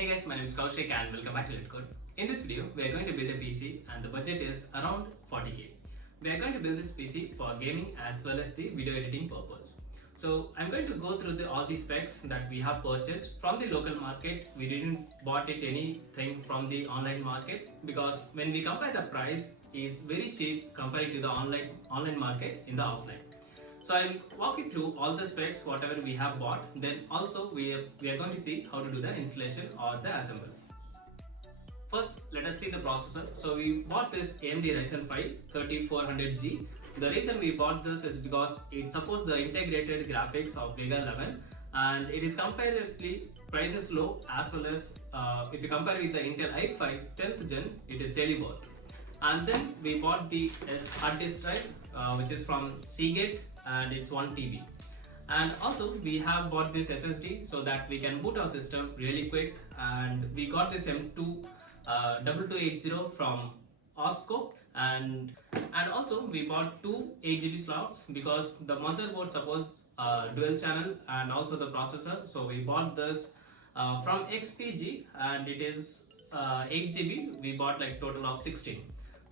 Hey guys, my name is Koushik and welcome back to LetCode. In this video, we are going to build a PC and the budget is around 40k. We are going to build this PC for gaming as well as the video editing purpose. So I'm going to go through all the specs that we have purchased from the local market. We didn't bought it anything from the online market because when we compare the price is very cheap compared to the online market in the offline. So I'll walk you through all the specs, whatever we have bought. Then also we are going to see how to do the installation or the assembly. First, let us see the processor. So we bought this AMD Ryzen 5 3400G. The reason we bought this is because it supports the integrated graphics of Vega 11 and it is comparatively prices low, as well as if you compare with the Intel i5 10th gen, it is really worth. And then we bought the hard disk drive which is from Segate and it's 1 TB. And also we have bought this SSD so that we can boot our system really quick, and we got this M2 2280 from OSCOO, and also we bought two 8GB slots because the motherboard supports dual channel and also the processor. So we bought this from XPG and it is 8GB. We bought like total of 16.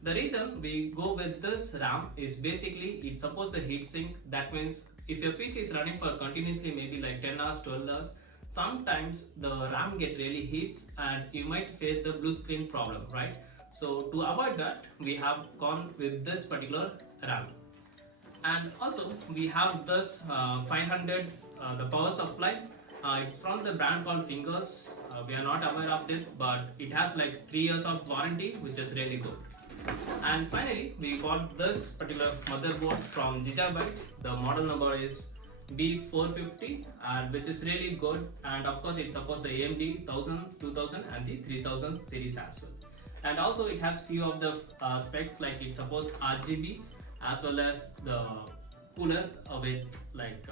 The reason we go with this RAM is basically it supports the heatsink. That means if your PC is running for continuously maybe like 10 hours, 12 hours, sometimes the RAM get really heats and you might face the blue screen problem, right? So to avoid that, we have gone with this particular RAM. And also we have this 500 the power supply. It's from the brand called Fingers. We are not aware of it, but it has like 3 years of warranty, which is really good. And finally, we got this particular motherboard from GIGABYTE. The model number is B450, and which is really good. And of course, it supports the AMD 1000, 2000, and the 3000 series as well. And also, it has few of the specs, like it supports RGB as well as the cooler with like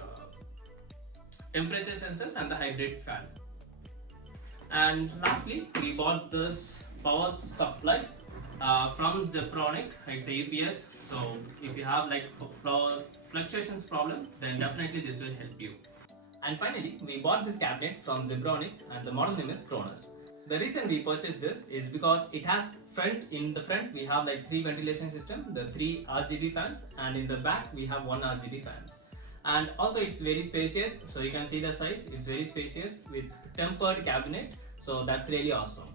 temperature sensors and the hybrid fan. And lastly, we bought this power supply from zebronics. It's a UPS, so if you have like power fluctuations problem, then definitely this will help you. And finally, we bought this cabinet from zebronics and the model name is CRONUS. The reason we purchased this is because it has in the front we have like 3 ventilation system, the 3 RGB fans, and in the back we have 1 RGB fans. And also it's very spacious, so you can see the size, it's very spacious with tempered cabinet, so that's really awesome.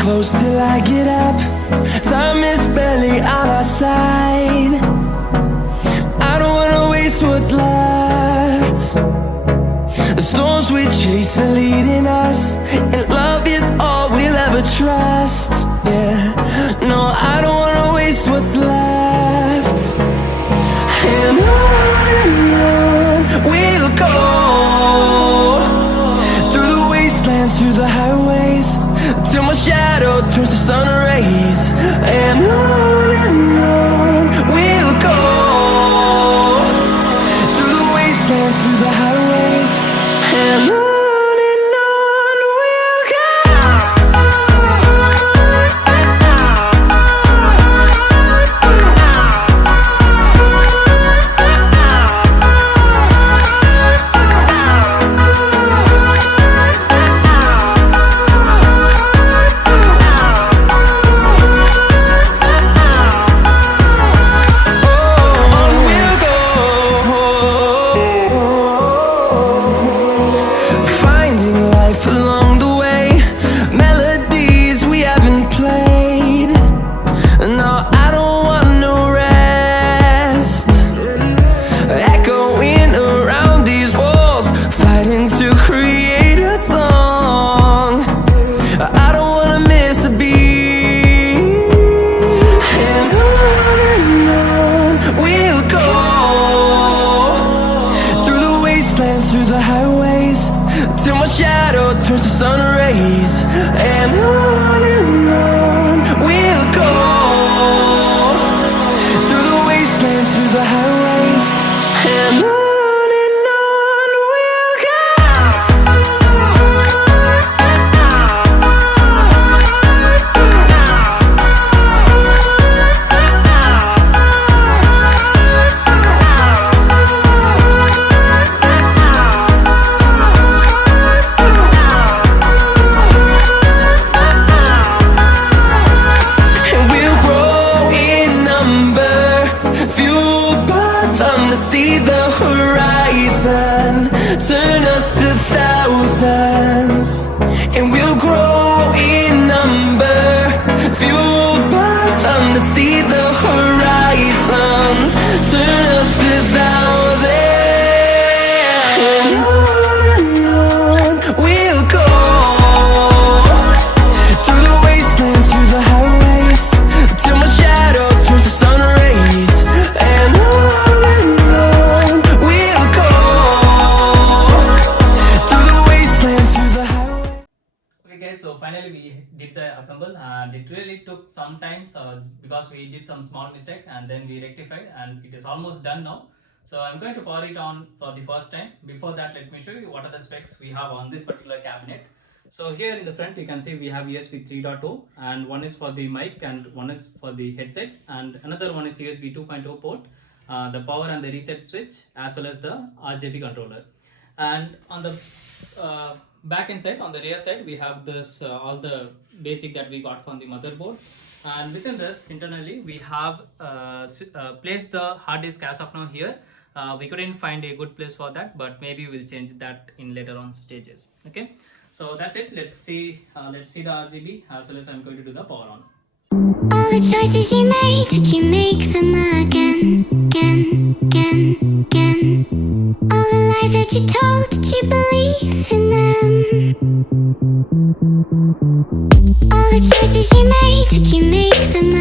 Close till I get up, time is barely on our side. I don't wanna waste what's left. The storms we chase are leading us, and love is all we'll ever trust. Yeah, no, I don't wanna waste what's left. And on we'll go, through the wastelands, through the highways, till my shadow turns to sun rays. And on we'll go, through the wastelands, through the highways, and on we'll go. it took some time because we did some small mistake and then we rectified, and it is almost done now. So I'm going to power it on for the first time. Before that, let me show you what are the specs we have on this particular cabinet. So here in the front you can see we have USB 3.0, and one is for the mic and one is for the headset, and another one is USB 2.0 port, the power and the reset switch, as well as the RGB controller. And on the back end side, on the rear side, we have this all the basic that we got from the motherboard. And within this, internally, we have placed the hard disk as of now here. We couldn't find a good place for that, but maybe we'll change that in later on stages. Okay, so that's it. Let's see the RGB, as well as I'm going to do the power on. All the choices you made, did you make them again, again, again, again? All the lies that you told, did you believe in them? All the choices you made, did you make them